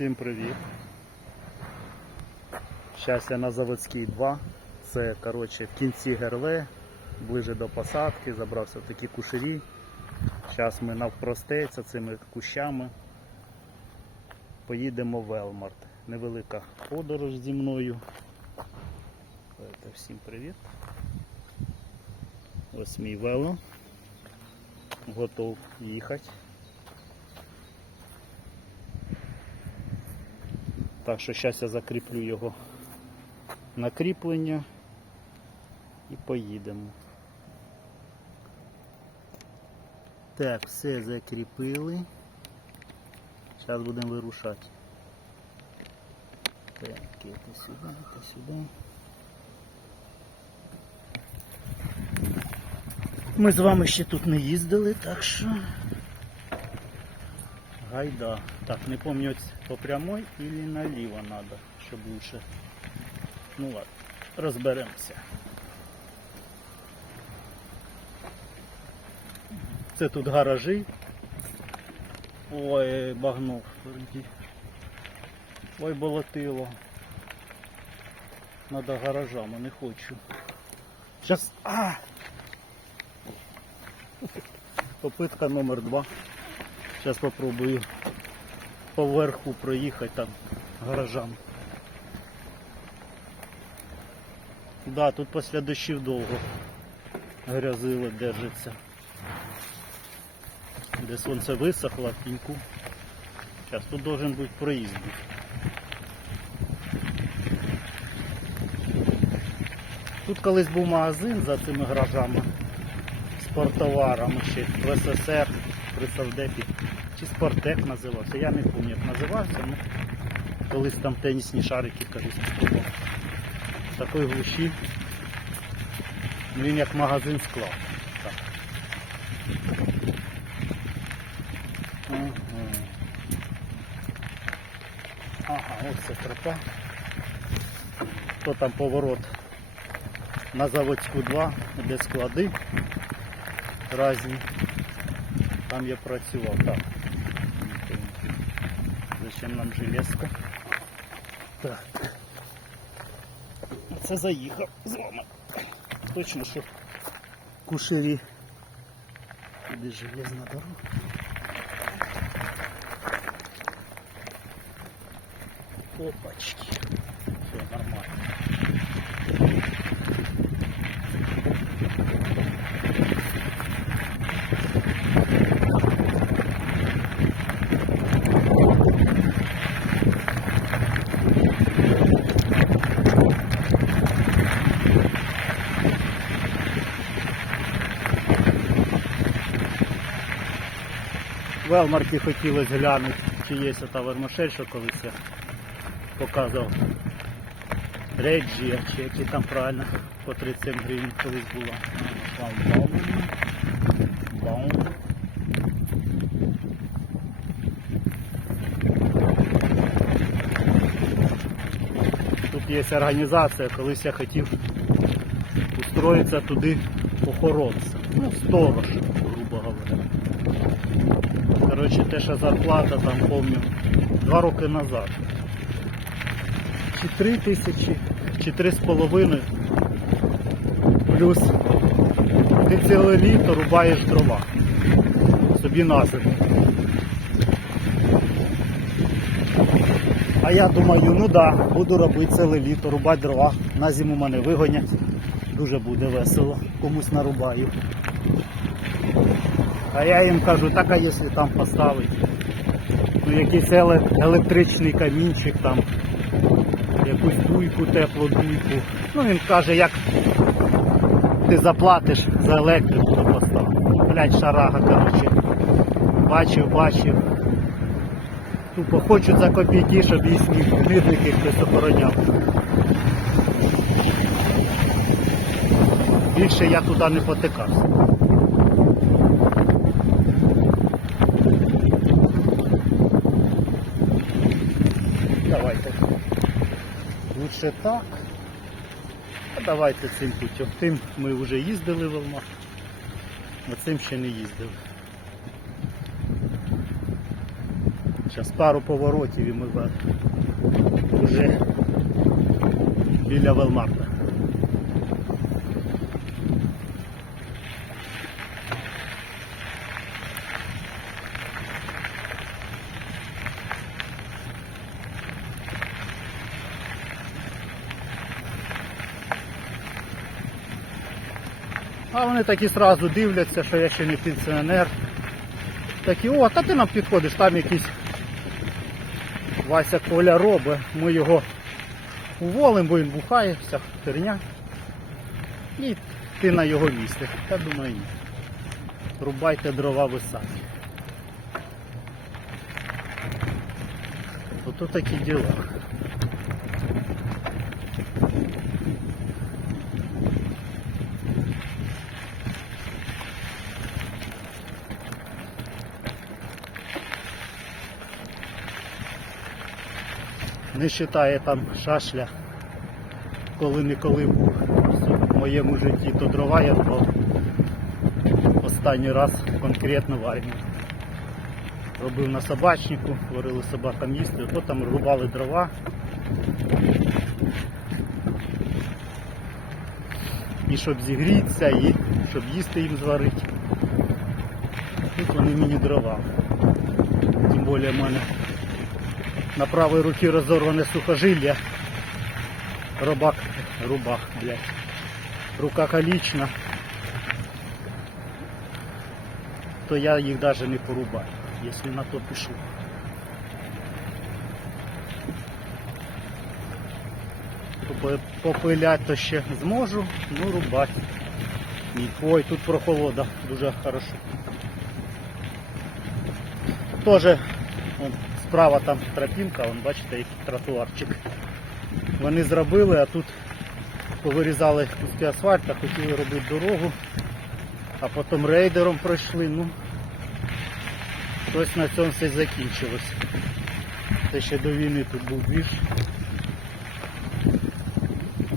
Всім привіт. Зараз я на заводській 2. Це коротше, в кінці герле, ближе до посадки, забрався в такі кушері. Зараз ми навпростеться цими кущами. Поїдемо в Елмарт. Невелика подорож зі мною. Всім привіт. Ось мій вело. Готов їхати. Так що зараз я закріплю його на кріплення і поїдемо. Так, все закріпили. Зараз будемо вирушати. Так, это сюди, это сюди. Ми з вами ще тут не їздили, так що гайда. Так, не помню по прямой или наліво надо, щоб лучше. Ну ладно, розберемося. Це тут гаражі. Ой, багнув. Ой, болотило. Надо гаражами, не хочу. Сейчас. А! Попытка номер два. Сейчас попробую поверху проїхати там гаражам. Да, тут після дощів довго грязило держиться. Де сонце висохло в тіньку. Зараз тут должен бути проїзд. Тут колись був магазин за цими гаражами з портоварами ще в СССР при Савдепі. Чи Спортек називався, я не пам'ятаю як називався, ну колись там тенісні шарики, кажуть. В такої глуші. Ну, Він як магазин склав. Так. Ага. Ось це тропа. То там поворот на заводську 2, де склади різні. Там я працював. Так. Зачем нам железка? Так. Це заїхав з вами. Точно, що кушеві. Де железна дорога. Опачки. Елмарті хотілося глянути, чи є та вермошель, що колись я показував. Реджія, чи які там правильно по 37 гривень колись була. Тут є організація, колись я хотів устроїтися туди охоронцем. Ну, сторож, грубо говоря. Коротше, те, що зарплата там, помню, два роки назад. Чи три тисячі, чи три з половиною. Плюс ти ціле літо рубаєш дрова. Собі на зиму. А я думаю, ну да, буду робити ціле літо, рубати дрова. На зиму мене вигонять. Дуже буде весело, комусь нарубаю. А я їм кажу, так а якщо там поставити, ну якийсь електричний камінчик там, якусь дуйку, теплу дуйку. Ну він каже, як ти заплатиш за електрику, то постав. Блять, шарага, коротше. Бачив, бачив. Тупо хочуть за копійки, щоб їхніх книжників хтось охороняв. Більше я туди не потикався. Давайте. Лучше так. А давайте цим путем. Тим ми вже їздили в Алмах, а цим ще не їздили. Зараз пару поворотів і ми вже біля Велмарта. А вони такі сразу дивляться, що я ще не пенсіонер. Такі, о, та ти нам підходиш, там якийсь Вася Коля робить, ми його уволимо, бо він бухає, вся херня. І ти на його місце. Я думаю, ні. Рубайте дрова ви самі. Ото такі діла. Не вважає там шашля, коли ніколи був в моєму житті, то дрова я рубав останній раз конкретно в армії. Робив на собачнику, варили собакам їсти, то там рубали дрова. І щоб зігрітися, і щоб їсти їм зварити. Тут вони мені дрова. Тим більше в мене на правій руці розорване сухожилля. Рубак, рубах, блядь. Рука калічна. То я їх навіть не порубаю, якщо на то пишу. Попи- Попилять то ще зможу, ну рубати. Ні. Ой, тут прохолода, дуже хорошо. Тоже вон, справа там тропінка, вон, бачите, який тротуарчик. Вони зробили, а тут повирізали куски асфальту, хотіли робити дорогу, а потім рейдером пройшли. Ну, ось на цьому все закінчилось. Це ще до війни тут був двіж.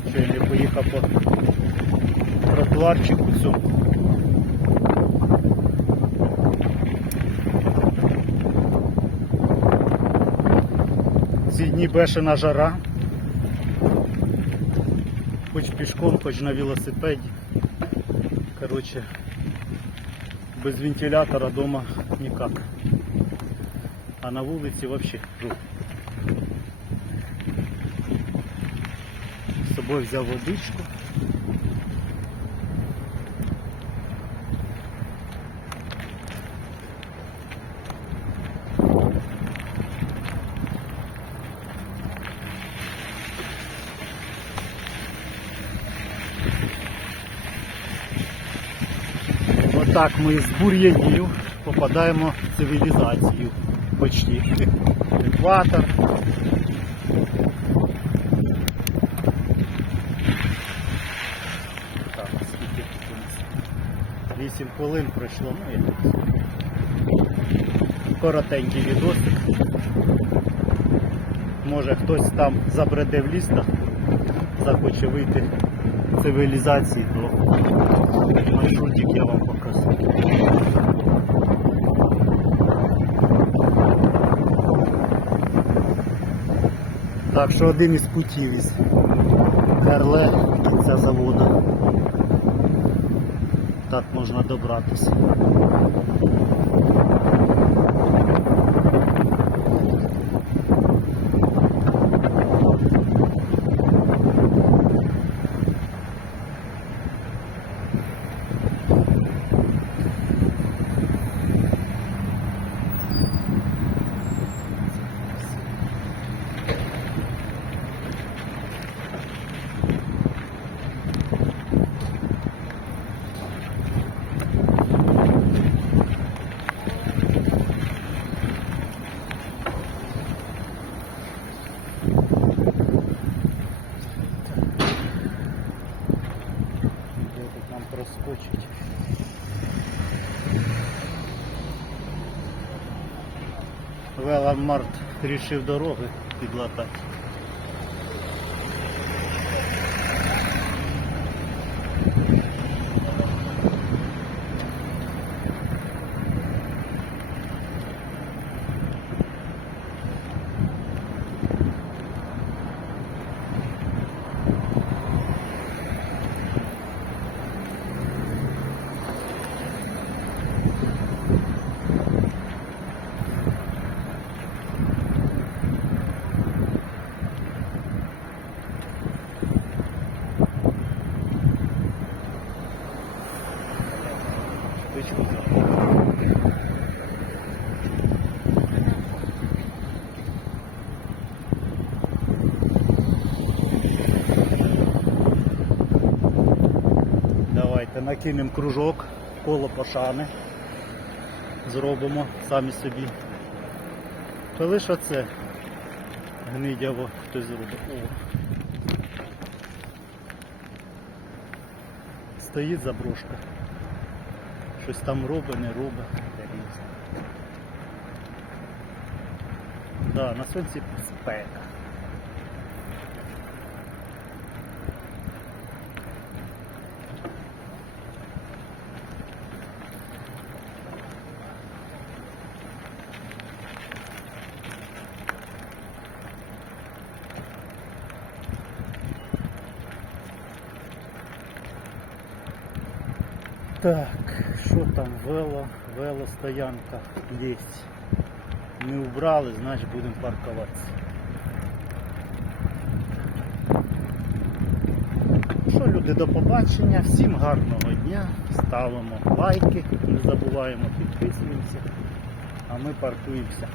Що я поїхав по тротуарчику цьому. Ці дні бешена жара. Хоч пішком, хоч на велосипеді. Коротше, без вентилятора вдома ніяк. А на вулиці взагалі жук. З собою взяв водичку. Отак ми з бур'янів попадаємо в цивілізацію почти. Екватор. Так, скільки тут у нас? 8 хвилин пройшло, ну як. Коротенький відосик. Може хтось там забреде в ліс захоче вийти з цивілізації, маршрутик я вам покажу. Так що один із путів із Карле кінця заводу. Так можна добратися. Де проскочить? Веломарт рішив дороги підлатати. невеличку. Давайте накинемо кружок, коло пошани зробимо самі собі. Та лише це гнидяво хтось зробить. О. Стоїть заброшка. Щось там робить, не робить. Да, на сонці спека. Так, що там, вело, велостоянка є. Не убрали, значить будемо паркуватися. Що, люди, до побачення. Всім гарного дня. Ставимо лайки, не забуваємо, підписуємося, а ми паркуємося.